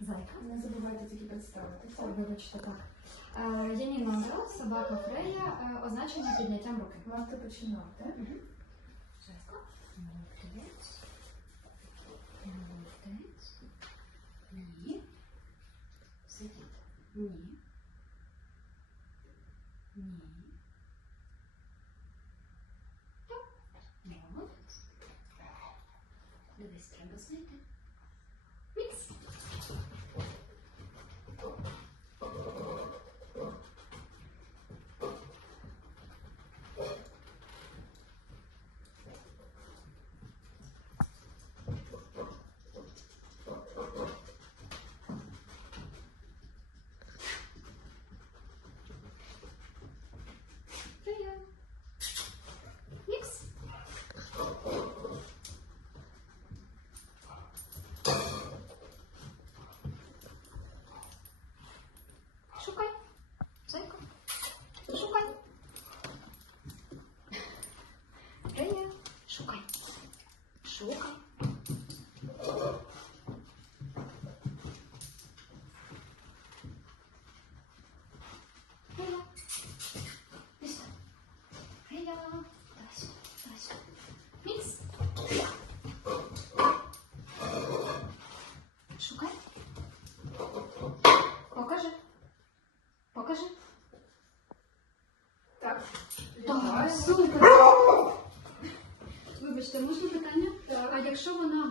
Зайка. Не забувайте тільки представитися. Ой, вибачте, так. Е, Яніна Андро, собака Фрея, е, означення підняттям руки. Можете починати. Зайка. Молодець. Молодець. Ні. Сидіть. Ні. Ні. Так. Молодець. Дивись, треба знайти. штука. Покажи. Так. Да, супер. Вибачте, можна питання? Так. А якщо вона